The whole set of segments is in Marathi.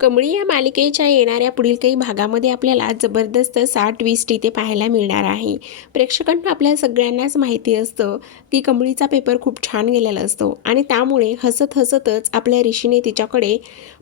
कमळी या मालिकेच्या येणाऱ्या पुढील काही भागामध्ये आपल्याला जबरदस्त साठ ट्विस्ट इथे पाहायला मिळणार आहे. प्रेक्षकांना आपल्या सगळ्यांनाच माहिती असतं की कमळीचा पेपर खूप छान गेलेला असतो आणि त्यामुळे हसत हसतच आपल्या ऋषीने तिच्याकडे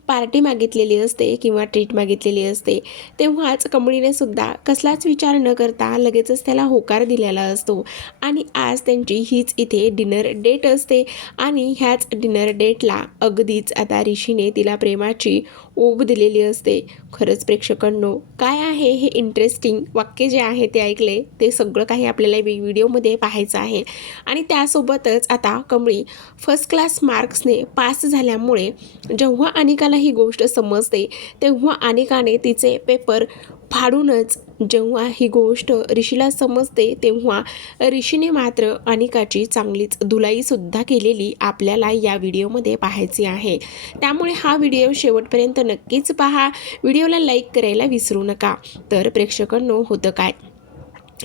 पार्टी मागितलेली असते किंवा ट्रीट मागितलेली असते. तेव्हाच कमळीने सुद्धा कसलाच विचार न करता लगेचच त्याला होकार दिलेला असतो आणि आज त्यांची हीच इथे डिनर डेट असते आणि ह्याच डिनर डेटला अगदीच आता ऋषीने तिला प्रेमाची ओढ दिलेली असते. खरंच प्रेक्षकांनो काय आहे हे इंटरेस्टिंग वाक्य जे आहे ते ऐकले ते सगळं काही आपल्याला व्हिडिओमध्ये पाहायचं आहे. आणि त्यासोबतच आता कमळी फर्स्ट क्लास मार्क्सने पास झाल्यामुळे जेव्हा अनिकाला ही गोष्ट समजते तेव्हा अनिकाने तिचे पेपर फाडूनच जेव्हा ही गोष्ट ऋषीला समजते तेव्हा ऋषीने मात्र अनिकाची चांगलीच धुलाईसुद्धा केलेली आपल्याला या व्हिडिओमध्ये पाहायची आहे. त्यामुळे हा व्हिडिओ शेवटपर्यंत नक्कीच पहा. व्हिडिओला लाईक करायला विसरू नका. तर प्रेक्षकांनो होतं काय?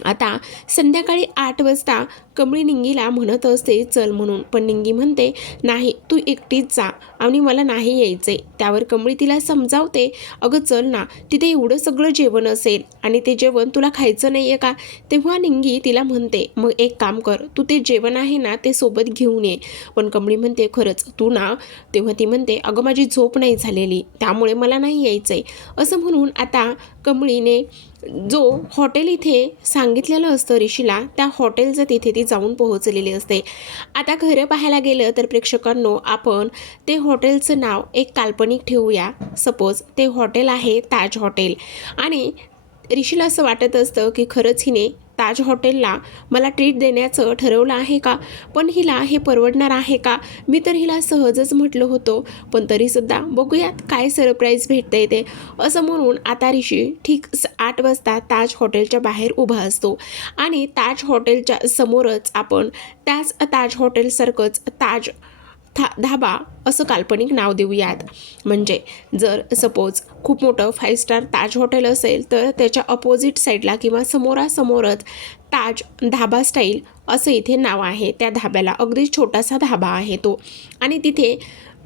आता संध्याकाळी आठ वाजता कमळी निंगीला म्हणत असते चल म्हणून. पण निंगी म्हणते नाही तू एकटीच जा. आणि मला नाही यायचे त्यावर कमळी तिला समजावते अगं चल ना तिथे एवढं सगळं जेवण असेल आणि ते जेवण तुला खायचं नाही आहे का? तेव्हा निंगी तिला म्हणते मग एक काम कर तू ते जेवण आहे ना ते सोबत घेऊन ये. पण कमळी म्हणते खरंच तू ना. तेव्हा ती म्हणते अगं माझी झोप नाही झालेली त्यामुळे मला नाही यायचंय. असं म्हणून आता कमळीने जो हॉटेल इथे सांगितलेलं असतं ऋषीला त्या हॉटेलचं तिथे ती जाऊन पोहोचलेली असते. आता खरं पाहायला गेलं तर प्रेक्षकांनो आपण ते हॉटेलचं नाव एक काल्पनिक ठेवूया. सपोज ते हॉटेल आहे ताज हॉटेल. आणि ऋषीला असं वाटत असतं की खरंच हिने ताज हॉटेलला मला ट्रीट देण्याचं ठरवलं आहे का? पण हिला हे परवडणार आहे का? मी तर हिला सहजच म्हटलं होतो पण तरीसुद्धा बघूयात काय सरप्राईज भेटतंय ते असं म्हणून आता ऋषी ठीक स- आठ वाजता ताज हॉटेलच्या बाहेर उभा असतो आणि ताज हॉटेलच्या समोरच आपण त्याच ताज हॉटेलसारखंच ताज था धाबा असं काल्पनिक नाव देऊयात. म्हणजे जर सपोज खूप मोठं फाईव्ह स्टार ताज हॉटेल असेल तर त्याच्या अपोजिट साईडला किंवा समोरासमोरच ताज धाबा स्टाईल असं इथे नाव आहे. त्या धाब्याला अगदी छोटासा धाबा आहे तो. आणि तिथे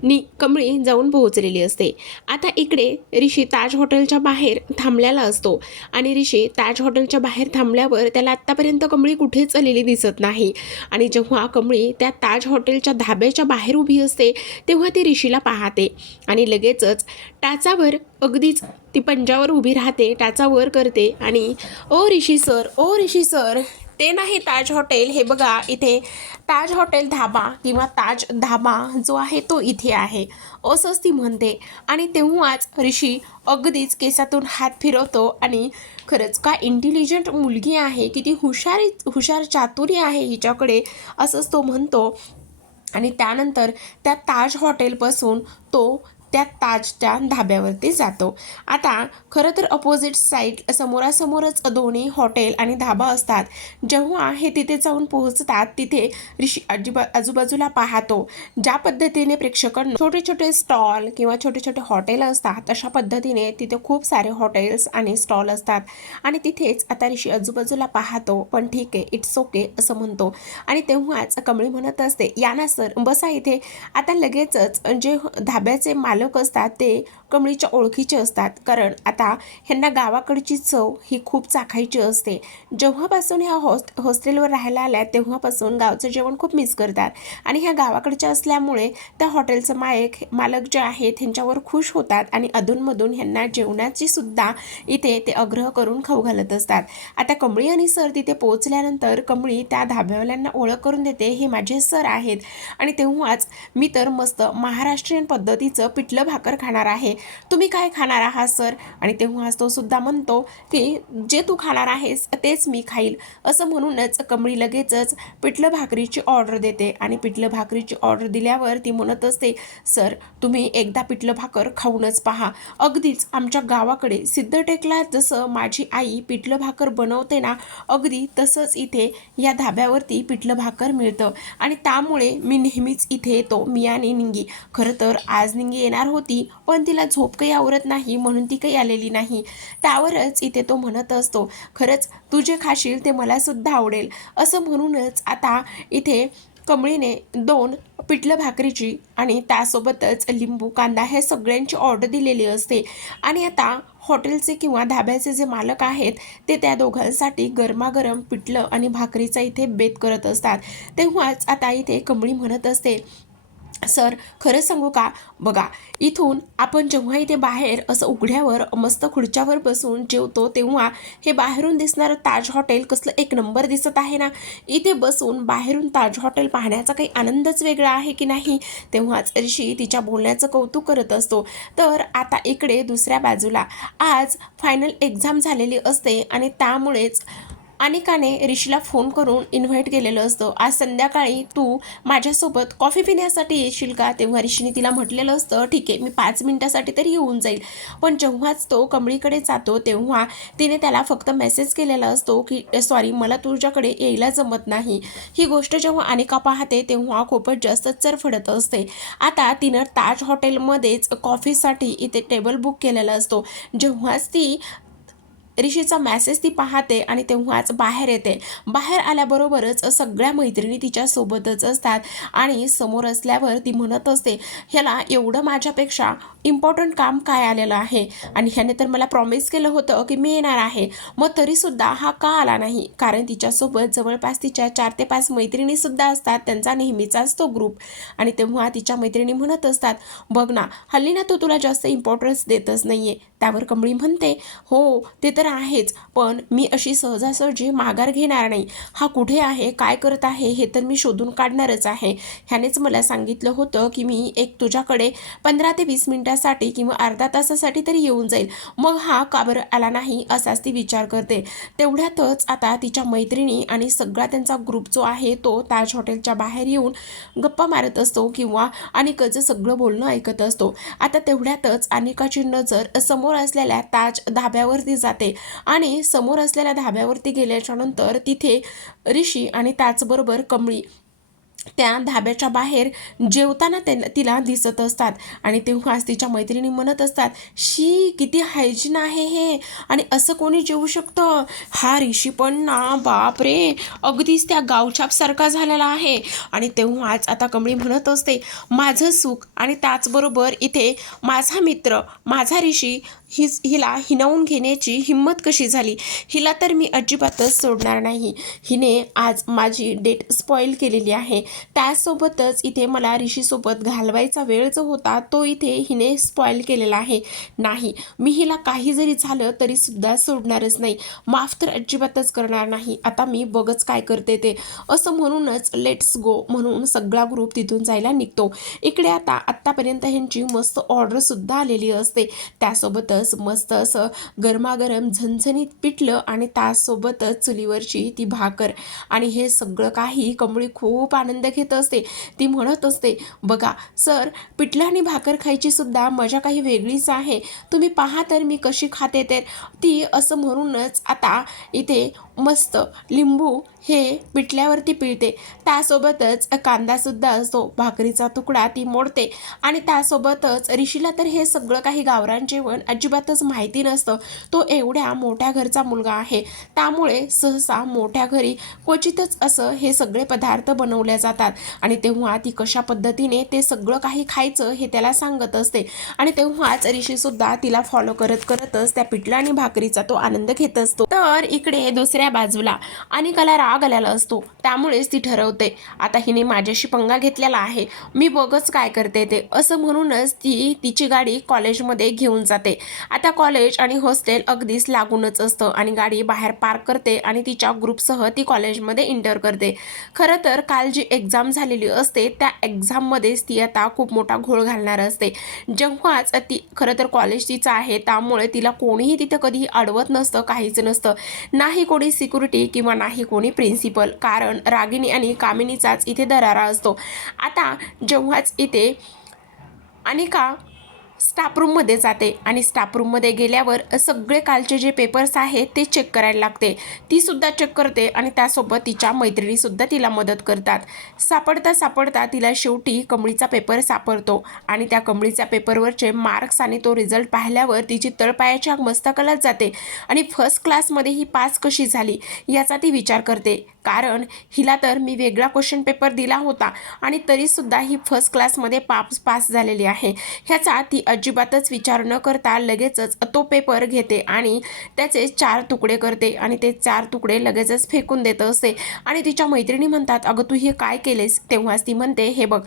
नि कमळी जाऊन पोहोचलेली असते. आता इकडे ऋषी ताज हॉटेलच्या बाहेर थांबलेला असतो. आणि ऋषी ताज हॉटेलच्या बाहेर थांबल्यावर त्याला आत्तापर्यंत कमळी कुठेच आलेली दिसत नाही. आणि जेव्हा कमळी त्या ताज हॉटेलच्या धाब्याच्या बाहेर उभी असते तेव्हा ती ऋषीला पाहते. आणि लगेचच टाचावर अगदीच ती पंजावर उभी राहते टाचावर करते. आणि ओ ऋषी सर ओ ऋषी सर ते नाही ताज हॉटेल. हे बघा इथे ताज हॉटेल धाबा किंवा ताज धाबा जो आहे तो इथे आहे. असंच ती म्हणते. आणि तेव्हाच ऋषी अगदीच केसातून हात फिरवतो आणि खरंच का इंटेलिजंट मुलगी आहे किती हुशारी हुशार चातुर्य आहे हिच्याकडे असंच तो म्हणतो. आणि त्यानंतर त्या ताज हॉटेलपासून तो त्या ताजच्या धाब्यावरती जातो. आता खरं तर अपोजिट साईड समोरासमोरच दोन्ही हॉटेल आणि धाबा असतात. जेव्हा हे तिथे जाऊन पोहोचतात तिथे ऋषी आजूबा आजूबाजूला पाहतो. ज्या पद्धतीने प्रेक्षकांना छोटे छोटे स्टॉल किंवा छोटे छोटे हॉटेल असतात अशा पद्धतीने तिथे खूप सारे हॉटेल्स आणि स्टॉल असतात. आणि तिथेच आता ऋषी आजूबाजूला पाहतो पण ठीक आहे इट्स ओके असं म्हणतो. आणि तेव्हाच कमळी म्हणत असते या ना सर बसा इथे. आता लगेचच जे धाब्याचे मालक असतात ते कमळीच्या ओळखीचे असतात. कारण आता ह्यांना गावाकडची चव ही खूप चाखायची असते. जेव्हापासून ह्या हॉस्ट हॉस्टेलवर राहायला आल्या तेव्हापासून गावचं जेवण खूप मिस करतात. आणि ह्या गावाकडच्या असल्यामुळे त्या हॉटेलचं मायक मालक जे आहेत ह्यांच्यावर खुश होतात आणि अधूनमधून ह्यांना जेवणाची सुद्धा इथे ते आग्रह करून खाऊ घालत असतात. आता कमळी आणि सर तिथे पोहोचल्यानंतर कमळी त्या धाब्यावाल्यांना ओळख करून देते हे माझे सर आहेत. आणि तेव्हाच मी तर मस्त महाराष्ट्रीयन पद्धतीचं पिठलं पिठलं भाकर खाणार आहे. तुम्ही काय खाणार आहात सर? आणि तेव्हाच तो सुद्धा म्हणतो की जे तू खाणार आहेस तेच मी खाईल. असं म्हणूनच कमळी लगेचच पिठलं भाकरीची ऑर्डर देते. आणि पिठलं भाकरीची ऑर्डर दिल्यावर ती म्हणत असते सर तुम्ही एकदा पिठलं भाकर खाऊनच पहा. अगदीच आमच्या गावाकडे सिद्धटेकला जसं माझी आई पिठलं भाकर बनवते ना अगदी तसंच इथे या धाब्यावरती पिठलं भाकर मिळतं. आणि त्यामुळे मी नेहमीच इथे येतो. मी आणि निंगी. खरं तर आज निंगी येणार होती पण तिला झोप काही आवरत नाही म्हणून ती काही आलेली नाही. त्यावरच इथे तो म्हणत असतो खरंच तू जे खाशील ते मला सुद्धा आवडेल. असं म्हणूनच आता इथे कमळीने दोन पिठलं भाकरीची आणि त्यासोबतच लिंबू कांदा हे सगळ्यांची ऑर्डर दिलेली असते. आणि आता हॉटेलचे किंवा धाब्याचे जे मालक आहेत ते त्या दोघांसाठी गरमागरम पिठलं आणि भाकरीचा इथे बेत करत असतात. तेव्हाच आता इथे कमळी म्हणत असते सर खरं सांगू का? बघा इथून आपण जेव्हा इथे बाहेर असं उघड्यावर मस्त खुर्च्यावर बसून जेवतो तेव्हा हे बाहेरून दिसणारं ताज हॉटेल कसलं एक नंबर दिसत आहे ना? इथे बसून बाहेरून ताज हॉटेल पाहण्याचा काही आनंदच वेगळा आहे की नाही? तेव्हाच ऋषी तिच्या बोलण्याचं कौतुक करत असतो. तर आता इकडे दुसऱ्या बाजूला. आज फायनल एक्झाम झालेली असते आणि त्यामुळेच अनिकाने ऋषीला फोन करून इन्व्हाइट केलेलं असतं. आज संध्याकाळी तू माझ्यासोबत कॉफी पिण्यासाठी येशील का? तेव्हा ऋषीने तिला म्हटलेलं असतं ठीक आहे मी पाच मिनिटासाठी तरी येऊन जाईल. पण जेव्हाच तो कमळीकडे जातो तेव्हा तिने त्याला फक्त मेसेज केलेला असतो की सॉरी मला तुझ्याकडे यायला जमत नाही. ही गोष्ट जेव्हा अनिका पाहते तेव्हा खूपच जास्त चरफडत असते. आता तिनं ताज हॉटेलमध्येच कॉफीसाठी इथे टेबल बुक केलेला असतो. जेव्हाच ती ऋषीचा मॅसेज ती पाहते आणि तेव्हाच बाहेर येते. बाहेर आल्याबरोबरच सगळ्या मैत्रिणी तिच्या सोबतच असतात आणि समोर असल्यावर ती म्हणत असते ह्याला एवढं माझ्यापेक्षा इम्पॉर्टंट काम काय आलेलं आहे? आणि ह्याने तर मला प्रॉमिस केलं होतं की मी येणार आहे. मग तरीसुद्धा हा का आला नाही? कारण तिच्यासोबत जवळपास तिच्या चार ते पाच मैत्रिणीसुद्धा असतात. त्यांचा नेहमीचाच तो ग्रुप आणि तेव्हा तिच्या मैत्रिणी म्हणत असतात बघ ना हल्ली ना तो तुला जास्त इम्पॉर्टन्स देतच नाही आहे त्यावर कमळी म्हणते हो ते तर आहेच पण मी अशी सहजासहजी माघार घेणार नाही. हा कुठे आहे काय करत आहे हे तर मी शोधून काढणारच आहे. ह्यानेच मला सांगितलं होतं की मी एक तुझ्याकडे पंधरा ते वीस मिनिटासाठी किंवा अर्धा तासासाठी तरी येऊन जाईल. मग हा का बरं आला नाही असाच ती विचार करते. तेवढ्यातच आता तिच्या मैत्रिणी आणि सगळा त्यांचा ग्रुप जो आहे तो ताज हॉटेलच्या बाहेर येऊन गप्पा मारत असतो किंवा अनिकाचं सगळं बोलणं ऐकत असतो. आता तेवढ्यातच अनिकाची नजर समोर असलेल्या ताज धाब्यावरती जाते आणि समोर असलेल्या धाब्यावरती गेल्याच्यानंतर तिथे ऋषी आणि ताचबरोबर कमळी त्या धाब्याच्या बाहेर जेवताना ते तिला दिसत असतात. आणि तेव्हाच तिच्या मैत्रिणी म्हणत असतात शी किती हायजीन आहे हे. आणि असं कोणी जेवू शकतं? हा ऋषी पण ना बाप रे. अगदीच त्या गावछापसारखा झालेला आहे. आणि तेव्हाच आता कमळी म्हणत असते माझं सुख आणि त्याचबरोबर इथे माझा मित्र माझा ऋषी हिच हिला हिनवून घेण्याची हिंमत कशी झाली? हिला तर मी अजिबातच सोडणार नाही. हिने आज माझी डेट स्पॉईल केलेली आहे. त्यासोबतच इथे मला ऋषीसोबत घालवायचा वेळ जो होता तो इथे हिने स्पॉईल केलेला आहे. नाही मी हिला काही जरी झालं तरी सुद्धा सोडणारच नाही. माफ तर अजिबातच करणार नाही. आता मी बघच काय करते ते. असं म्हणूनच लेट्स गो म्हणून सगळा ग्रुप तिथून जायला निघतो. इकडे आता आत्तापर्यंत ह्यांची मस्त ऑर्डरसुद्धा आलेली असते. त्यासोबतच मस्त असं गरमागरम झणझणीत पिठलं आणि त्यासोबतच चुलीवरची ती भाकर. आणि हे सगळं काही कमळी खूप आनंद घेत असते. ती म्हणत असते बघा सर पिठलं आणि भाकर खायची सुद्धा मजा काही वेगळीच आहे. तुम्ही पहा तर मी कशी खाते तर ती असं म्हणूनच आता इथे मस्त लिंबू हे पिटल्यावरती पिळते. त्यासोबतच कांदासुद्धा असतो. भाकरीचा तुकडा ती मोडते आणि त्यासोबतच ऋषीला तर हे सगळं काही गावरान जेवण अजिबातच माहिती नसतं. तो एवढ्या मोठ्या घरचा मुलगा आहे. त्यामुळे सहसा मोठ्या घरी क्वचितच असं हे सगळे पदार्थ बनवले जातात आणि तेव्हा ती कशा पद्धतीने ते सगळं काही खायचं हे त्याला सांगत असते. आणि तेव्हाच ऋषीसुद्धा तिला फॉलो करत करतच त्या पिठला आणि भाकरीचा तो आनंद घेत असतो. तर इकडे दुसऱ्या बाजूला अनिकाला राग आलेला असतो. त्यामुळेच ती ठरवते. आता हिने माझ्याशी पंगा घेतलेला आहे. मी बघच काय करते ते. असं म्हणूनच ती तिची गाडी कॉलेजमध्ये घेऊन जाते. आता कॉलेज आणि हॉस्टेल अगदीच लागूनच असतं आणि गाडी बाहेर पार्क करते आणि तिच्या ग्रुपसह ती कॉलेजमध्ये इंटर करते. खरं तर काल जी एक्झाम झालेली असते त्या एक्झाममध्येच ती आता खूप मोठा घोळ घालणार असते. जेव्हाच ती खरं तर कॉलेज तिचं आहे त्यामुळे तिला कोणीही तिथं कधीही अडवत नसतं काहीच नसतं. नाही कोणी सिक्युरिटी किंवा नाही कोणी प्रिन्सिपल कारण रागिनी आणि कामिनीचाच इथे दरारा असतो. आता जेव्हाच इथे अनिका स्टाफ रूममध्ये जाते आणि स्टाफ रूममध्ये गेल्यावर सगळे कालचे जे पेपर्स आहेत ते चेक करायला लागते. ती सुद्धा चेक करते आणि त्यासोबत तिच्या मैत्रिणीसुद्धा तिला मदत करतात. सापडता सापडता तिला शेवटी कमळीचा पेपर सापडतो आणि त्या कमळीच्या पेपरवरचे मार्क्स आणि तो रिझल्ट पाहिल्यावर तिची तळपायाची आग मस्तकालाच जाते आणि फर्स्ट क्लासमध्ये ही पास कशी झाली याचा ती विचार करते. कारण हिला तर मी वेगळा क्वेश्चन पेपर दिला होता आणि तरीसुद्धा ही फर्स्ट क्लासमध्ये पाप पास झालेली आहे. ह्याचा ती अजिबातच विचार न करता लगेचच तो पेपर घेते आणि त्याचे चार तुकडे करते आणि ते चार तुकडे लगेचच फेकून देत असते. आणि तिच्या मैत्रिणी म्हणतात अगं तू हे काय केलेस? तेव्हाच ती म्हणते हे बघ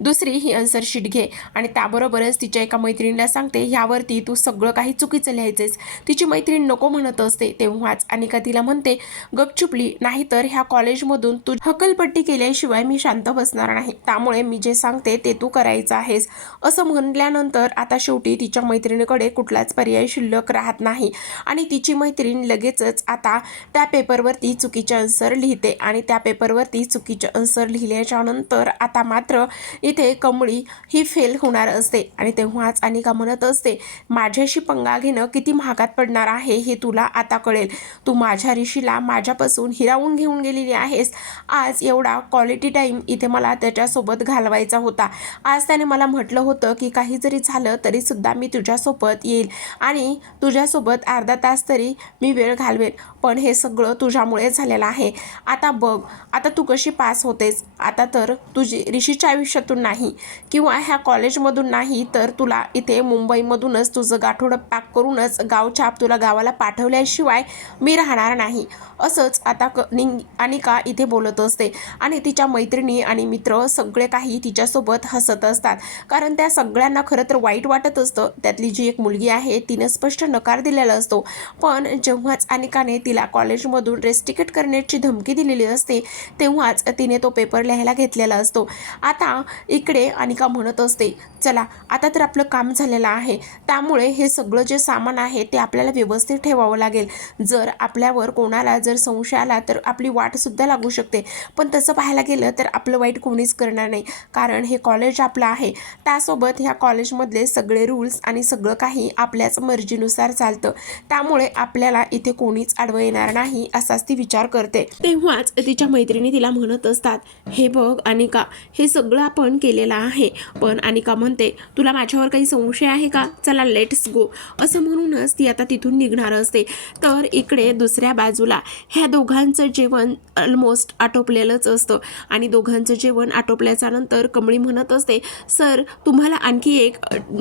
दुसरी ही आन्सर शीट घे. आणि त्याबरोबरच तिच्या एका मैत्रिणीला सांगते ह्यावरती तू सगळं काही चुकीचं लिहायचेस तिची मैत्रीण नको म्हणत असते तेव्हाच अनिका तिला म्हणते गपचुपली नाहीतर ह्या कॉलेजमधून तू हकलपट्टी केल्याशिवाय मी शांत बसणार नाही. त्यामुळे मी जे सांगते ते तू करायचं आहेस. असं म्हणल्यानंतर आता शेवटी तिच्या मैत्रिणीकडे कुठलाच पर्याय शिल्लक राहत नाही. आणि तिची मैत्रीण लगेचच आता त्या पेपरवरती चुकीचे अन्सर लिहिते. आणि त्या पेपरवरती चुकीचे अन्सर लिहिल्याच्या नंतर आता मात्र इथे कमळी ही फेल होणार असते. आणि तेव्हाच अनिका म्हणत असते माझ्याशी पंगा घेणं किती महागात पडणार आहे हे तुला आता कळेल. तू माझ्या ऋषीला माझ्यापासून हिरावून घेऊन गेलेली आहेस. आज एवढा क्वालिटी टाईम इथे मला त्याच्यासोबत घालवायचा होता. आज त्याने मला म्हटलं होतं की काही जरी झालं तरीसुद्धा मी तुझ्यासोबत येईल. आणि तुझ्यासोबत अर्धा तास तरी मी वेळ घालवेन. पण हे सगळं तुझ्यामुळे झालेलं आहे. आता बघ आता तू कशी पास होतेस? आता तर तुझी ऋषीच्या आयुष्यातून नाही. किंवा ह्या कॉलेजमधून नाही तर तुला इथे मुंबईमधूनच तुझं गाठोडं पॅक करूनच गावछाप तुला गावाला पाठवल्याशिवाय मी राहणार नाही. असंच आता क निंग अनिका इथे बोलत असते. आणि तिच्या मैत्रिणी आणि मित्र सगळे काही तिच्यासोबत हसत असतात. कारण त्या सगळ्यांना खरं तर वाईट वाटत असतं. त्यातली जी एक मुलगी आहे तिनं स्पष्ट नकार दिलेला असतो. पण जेव्हाच अनिकाने तिला कॉलेजमधून रेस्टिकेट करण्याची धमकी दिलेली असते तेव्हाच तिने तो पेपर लिहायला घेतलेला असतो. आता इकडे अनिका म्हणत असते चला आता तर आपलं काम झालेलं आहे. त्यामुळे हे सगळं जे सामान आहे ते आपल्याला व्यवस्थित ठेवावं लागेल. जर आपल्यावर कोणाला जर संशय आला तर आपली वाटसुद्धा लागू शकते. पण तसं पाहायला गेलं तर आपलं वाईट कोणीच करणार नाही. कारण हे कॉलेज आपलं आहे. त्यासोबत ह्या कॉलेजमधले सगळे रूल्स आणि सगळं काही आपल्याच मर्जीनुसार चालतं. त्यामुळे आपल्याला इथे कोणीच आडवं येणार नाही असाच ती विचार करते. तेव्हाच तिच्या मैत्रिणी तिला म्हणत असतात हे बघ अनिका हे सगळं आपण केलेलं आहे. पण अनिका म्हणते तुला माझ्यावर काही संशय आहे का? चला लेट्स गो असं म्हणूनच ती आता तिथून निघणार असते. तर इकडे दुसऱ्या बाजूला ह्या दोघांचं जेवण ऑलमोस्ट आटोपलेलंच असतं. आणि दोघांचं जेवण आटोपल्याच्या नंतर कमळी म्हणत असते सर तुम्हाला आणखी एक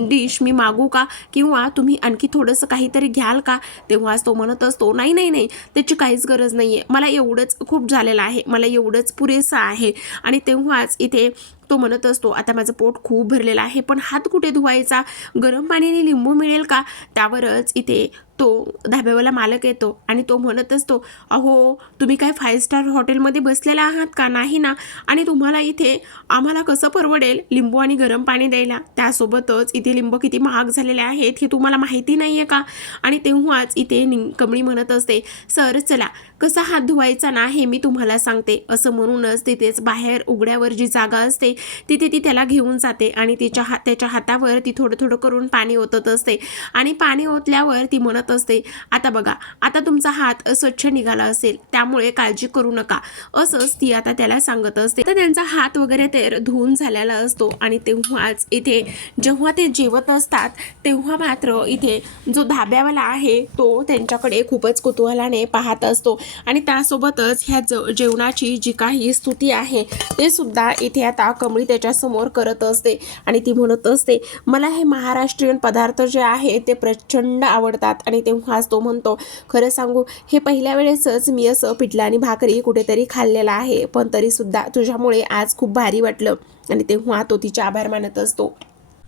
डिश मी मागू का? किंवा तुम्ही आणखी थोडंसं काहीतरी घ्याल का? तेव्हाच तो म्हणत असतो नाही नाही नाही त्याची काहीच गरज नाही आहे मला एवढंच खूप झालेलं आहे. मला एवढंच पुरेसं आहे. आणि तेव्हाच इथे तो म्हणत असतो आता माझं पोट खूप भरलेलं आहे पण हात कुठे धुवायचा? गरम पाण्याने लिंबू मिळेल का? त्यावरच इथे तो धाब्यावाला मालक येतो आणि तो म्हणत असतो अहो तुम्ही काय फाईव्ह स्टार हॉटेलमध्ये बसलेला आहात का? नाही ना. आणि तुम्हाला इथे आम्हाला कसं परवडेल? लिंबू आणि गरम पाणी द्यायला. त्यासोबतच इथे लिंबू किती महाग झालेले आहेत हे तुम्हाला माहिती नाही आहे का? आणि तेव्हाच इथे निं कमळी म्हणत असते सर चला कसा हात धुवायचा ना हे मी तुम्हाला सांगते. असं म्हणूनच तिथेच बाहेर उघड्यावर जी जागा असते तिथे ती त्याला घेऊन जाते आणि तिच्या हात त्याच्या हातावर ती थोडं थोडं करून पाणी ओतत असते. आणि पाणी ओतल्यावर ती म्हणत असते आता बघा आता तुमचा हात स्वच्छ निघाला असेल त्यामुळे काळजी करू नका. असंच ती आता त्याला सांगत असते. तर त्यांचा हात वगैरे ते धुवून झालेला असतो आणि तेव्हाच इथे जेव्हा ते जेवत असतात तेव्हा मात्र इथे जो धाब्यावाला आहे तो त्यांच्याकडे खूपच कुतूहलाने पाहत असतो. आणि त्यासोबतच ह्या ज जेवणाची जी काही स्तुती आहे ते सुद्धा इथे आता कमळी त्याच्यासमोर करत असते. आणि ती म्हणत असते मला हे महाराष्ट्रीयन पदार्थ जे आहे ते प्रचंड आवडतात. आणि तेव्हाच तो म्हणतो खरं सांगू हे पहिल्या वेळेसच मी असं पिठलं आणि भाकरी कुठेतरी खाल्लेलं आहे पण तरीसुद्धा तुझ्यामुळे आज खूप भारी वाटलं. आणि तेव्हा तो तिचे आभार मानत असतो.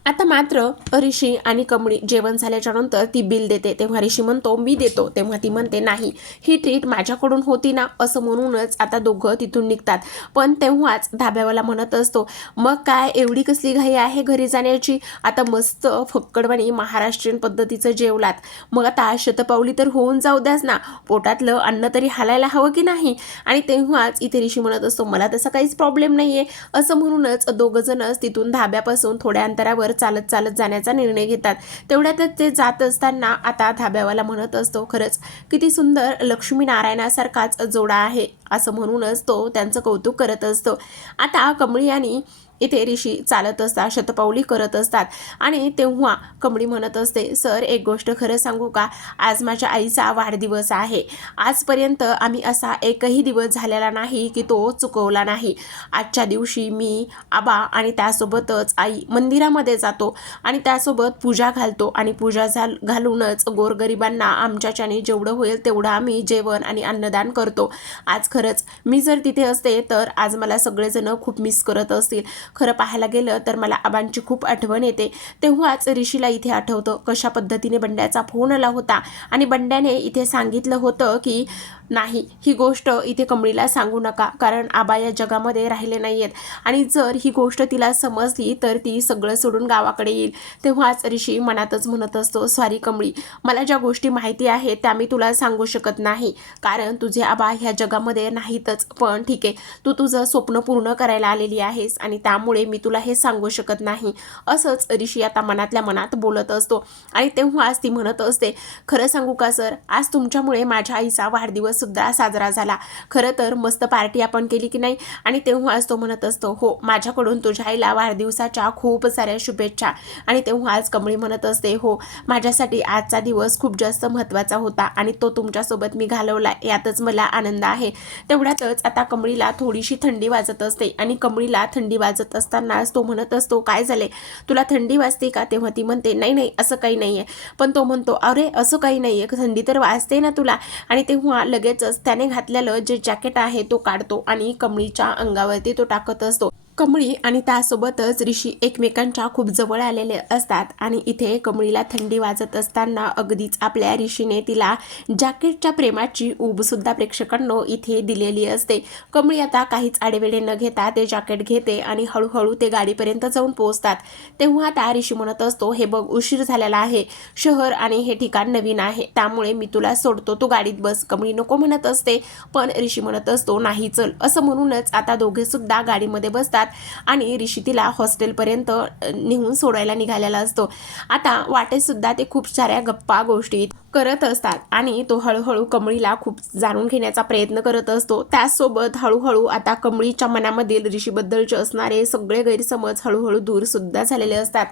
आता मात्र ऋषी आणि कमळी जेवण झाल्याच्यानंतर ती बिल देते. तेव्हा ऋषी म्हणतो मी देतो. तेव्हा ती म्हणते नाही ही ट्रीट माझ्याकडून होती ना? असं म्हणूनच आता दोघं तिथून निघतात. पण तेव्हाच धाब्यावाला म्हणत असतो मग काय एवढी कसली घाई आहे घरी जाण्याची? आता मस्त फक्कडवाणी महाराष्ट्रीयन पद्धतीचं जेवलात. मग आता शतपावली तर होऊन जाऊ द्यास ना. पोटातलं अन्न तरी हालायला हवं की नाही? आणि तेव्हाच इथे ऋषी म्हणत असतो मला तसा काहीच प्रॉब्लेम नाही आहे असं म्हणूनच दोघंजणच तिथून धाब्यापासून थोड्या अंतरावर चालत चालत जाण्याचा निर्णय घेतात. तेवढ्यातच ते जात असताना आता धाब्यावाला म्हणत असतो खरंच किती सुंदर लक्ष्मीनारायणासारखाच जोडा आहे असं म्हणूनच तो त्यांचं कौतुक करत असतो. आता कमळी यांनी इथे ऋषी चालत असतात शतपावली करत असतात. आणि तेव्हा कमळी म्हणत असते सर एक गोष्ट खरं सांगू का? आज माझ्या आईचा वाढदिवस आहे. आजपर्यंत आम्ही असा एकही दिवस झालेला नाही की तो चुकवला नाही. आजच्या दिवशी मी आबा आणि त्यासोबतच आई मंदिरामध्ये जातो आणि त्यासोबत पूजा घालतो. आणि पूजा झाल घालूनच गोरगरिबांना आमच्याच्याने जेवढं होईल तेवढं आम्ही जेवण आणि अन्नदान करतो. आज खरंच मी जर तिथे असते तर आज मला सगळेजण खूप मिस करत असतील. खरं पाहायला गेलं तर मला आबांची खूप आठवण येते. तेव्हाच ऋषीला इथे आठवतं कशा पद्धतीने बंड्याचा फोन आला होता. आणि बंड्याने इथे सांगितलं होतं की नाही. ही गोष्ट इथे कमळीला सांगू नका कारण आबा या जगामध्ये राहिले नाही आहेत आणि जर ही गोष्ट तिला समजली तर ती सगळं सोडून गावाकडे येईल. तेव्हाच ऋषी मनातच म्हणत असतो सॉरी कमळी मला ज्या गोष्टी माहिती आहेत त्या मी तुला सांगू शकत नाही. कारण तुझे आबा ह्या जगामध्ये नाहीतच. पण ठीक आहे तू तुझं स्वप्न पूर्ण करायला आलेली आहेस आणि त्यामुळे मी तुला हे सांगू शकत नाही. असंच ऋषी आता मनातल्या मनात बोलत असतो. आणि तेव्हाच ती म्हणत असते खरं सांगू का सर? आज तुमच्यामुळे माझ्या आईचा वाढदिवस सुद्धा साजरा झाला. खरं तर मस्त पार्टी आपण केली की नाही? आणि तेव्हाच तो म्हणत असतो हो माझ्याकडून तुझ्या आईला वाढदिवसाच्या खूप साऱ्या शुभेच्छा. आणि तेव्हा आज कमळी म्हणत असते हो माझ्यासाठी आजचा दिवस खूप जास्त महत्त्वाचा होता आणि तो तुमच्यासोबत मी घालवला. यातच मला आनंद आहे. तेवढ्यातच आता कमळीला थोडीशी थंडी वाजत असते आणि कमळीला थंडी वाजत असतानाच तो म्हणत असतो काय झाले तुला थंडी वाजते का? तेव्हा ती म्हणते नाही नाही असं काही नाही आहे पण तो म्हणतो अरे असं काही नाही आहे थंडी तर वाजते ना तुला. आणि तेव्हा लगेचच त्याने घातलेलं जे जॅकेट आहे तो काढतो आणि कमळीच्या अंगावरती तो टाकत असतो. कमळी आणि त्यासोबतच ऋषी एकमेकांच्या खूप जवळ आलेले असतात आणि इथे कमळीला थंडी वाजत असताना अगदीच आपल्या ऋषीने तिला जॅकेटच्या प्रेमाची ऊबसुद्धा प्रेक्षकांनो इथे दिलेली असते. कमळी आता काहीच आडेवेडे न घेता ते जॅकेट घेते आणि हळूहळू ते गाडीपर्यंत जाऊन पोहोचतात. तेव्हा त्या ऋषी म्हणत असतो हे बघ उशीर झालेला आहे. शहर आणि हे ठिकाण नवीन आहे. त्यामुळे मी तुला सोडतो. तू गाडीत बस. कमळी नको म्हणत असते पण ऋषी म्हणत असतो नाही चल. असं म्हणूनच आता दोघेसुद्धा गाडीमध्ये बसतात. आणि ऋषी तिला हॉस्टेलपर्यंत नेऊन सोडायला निघालेला असतो. आता वाटेतसुद्धा ते खूप साऱ्या गप्पा गोष्टी करत असतात. आणि तो हळूहळू कमळीला खूप जाणून घेण्याचा प्रयत्न करत असतो. त्याचसोबत हळूहळू आता कमळीच्या मनामधील ऋषीबद्दलचे असणारे सगळे गैरसमज हळूहळू दूर सुद्धा झालेले असतात.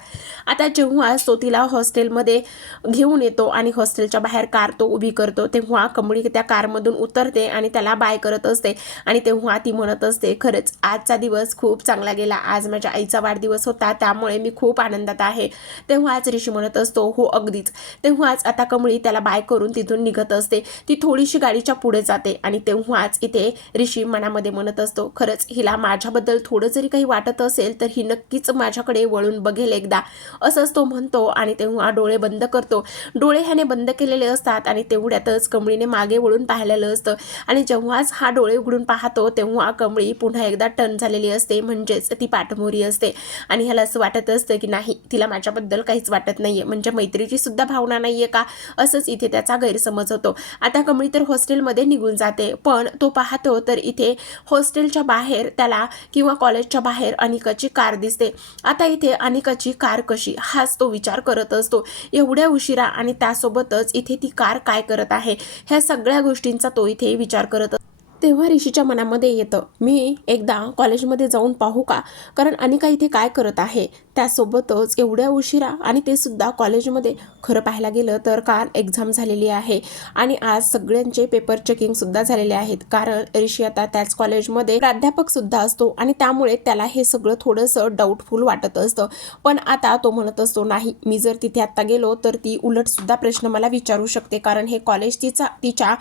आता जेव्हा तो तिला हॉस्टेलमध्ये घेऊन येतो आणि हॉस्टेलच्या बाहेर कार तो उभी करतो तेव्हा कमळी त्या कारमधून उतरते आणि त्याला बाय करत असते. आणि तेव्हा ती म्हणत असते खरंच आजचा दिवस खूप चांगला गेला. आज माझ्या आईचा वाढदिवस होता त्यामुळे मी खूप आनंदात आहे. तेव्हाच ऋषी म्हणत असतो हो अगदीच. तेव्हाच आता कमळी त्याला बाय करून तिथून निघत असते. ती थोडीशी गाडीच्या पुढे जाते आणि तेव्हाच इथे ऋषी मनामध्ये म्हणत असतो खरंच हिला माझ्याबद्दल थोडं जरी काही वाटत असेल तर ही नक्कीच माझ्याकडे वळून बघेल एकदा. असंच तो म्हणतो आणि तेव्हा डोळे बंद करतो. डोळे ह्याने बंद केलेले असतात आणि तेवढ्यातच कमळीने मागे वळून पाहिलेलं असतं. आणि जेव्हाच हा डोळे उघडून पाहतो तेव्हा कमळी पुन्हा एकदा टर्न झालेली असते म्हणजेच ती पाठमोरी असते. आणि ह्याला असं वाटत असतं की नाही तिला माझ्याबद्दल काहीच वाटत नाहीये. म्हणजे मैत्रीची सुद्धा भावना नाहीये का? असं म्हणूनच इथे त्याचा गैरसमज होतो. आता कमळी तर हॉस्टेलमध्ये निघून जाते पण तो पाहतो तर इथे हॉस्टेलच्या बाहेर त्याला किंवा कॉलेजच्या बाहेर अनिकाची कार दिसते. आता इथे अनिकाची कार कशी? हाच तो विचार करत असतो. एवढ्या उशिरा आणि त्यासोबतच इथे ती कार काय करत आहे? ह्या सगळ्या गोष्टींचा तो इथे विचार करत तेव्हा ऋषीच्या मनामध्ये येतं मी एकदा कॉलेजमध्ये जाऊन पाहू का? कारण अनिका इथे काय करत आहे? त्यासोबतच एवढ्या उशिरा आणि ते सुद्धा कॉलेजमध्ये खरं पाहायला गेलं तर काल एक्झाम झालेली आहे आणि आज सगळ्यांचे पेपर चेकिंग सुद्धा झालेले आहेत. कारण ऋषी आता त्याच कॉलेजमध्ये प्राध्यापक सुद्धा असतो आणि त्यामुळे त्याला हे सगळं थोडंसं डाऊटफुल वाटत असतं. पण आता तो म्हणत असतो नाही मी जर तिथे आता गेलो तर ती उलट सुद्धा प्रश्न मला विचारू शकते. कारण हे कॉलेज तिचा तिच्या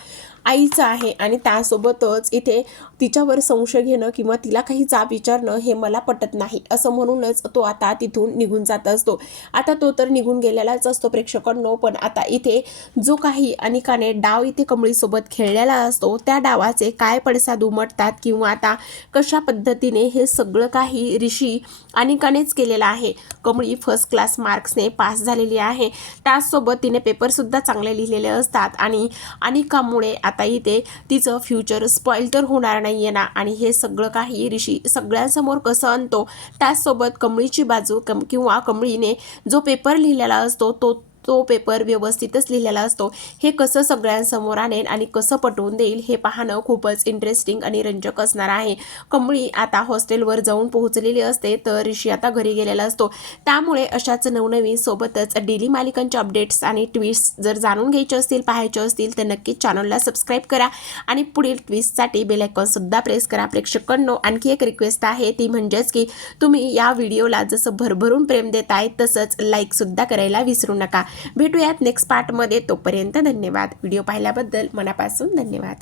आईचं आहे आणि त्यासोबतच इथे तिच्यावर संशय घेणं किंवा तिला काही जाब विचारणं हे मला पटत नाही असं म्हणूनच तो आता तिथून निघून जात असतो. आता तो तर निघून गेलेलाच असतो प्रेक्षकांनो पण आता इथे जो काही अनिकाने डाव इथे कमळीसोबत खेळलेला असतो त्या डावाचे काय पडसाद उमटतात किंवा आता कशा पद्धतीने हे सगळं काही ऋषी अनिकानेच केलेलं आहे? कमळी फर्स्ट क्लास मार्क्सने पास झालेली आहे. त्याचसोबत तिने पेपरसुद्धा चांगले लिहिलेले असतात आणि अनिकामुळे आता आता इथे तिचं फ्युचर स्पॉईल तर होणार नाही आहे ना. आणि हे सगळं काही ऋषी सगळ्यांसमोर कसं आणतो त्याचसोबत कमळीची बाजू कम किंवा कमळीने जो पेपर लिहिलेला असतो तो तो पेपर व्यवस्थितच लिहिलेला असतो. हे कसं सगळ्यांसमोर आणेल आणि कसं पटवून देईल हे पाहणं खूपच इंटरेस्टिंग आणि रंजक असणार आहे. कमळी आता हॉस्टेलवर जाऊन पोहोचलेली असते तर ऋषी आता घरी गेलेला असतो. त्यामुळे अशाच नवनवीन सोबतच डेली मालिकांचे अपडेट्स आणि ट्विस्ट जर जाणून घ्यायचे असतील पाहायचे असतील तर नक्कीच चॅनलला सबस्क्राईब करा आणि पुढील ट्विस्टसाठी बेलायकॉनसुद्धा प्रेस करा. प्रेक्षकांनो आणखी एक रिक्वेस्ट आहे ती म्हणजेच की तुम्ही या व्हिडिओला जसं भरभरून प्रेम देताय तसंच लाईकसुद्धा करायला विसरू नका. भेटूयात नेक्स्ट पार्टमध्ये तोपर्यंत धन्यवाद. व्हिडिओ पाहिल्याबद्दल मनापासून धन्यवाद.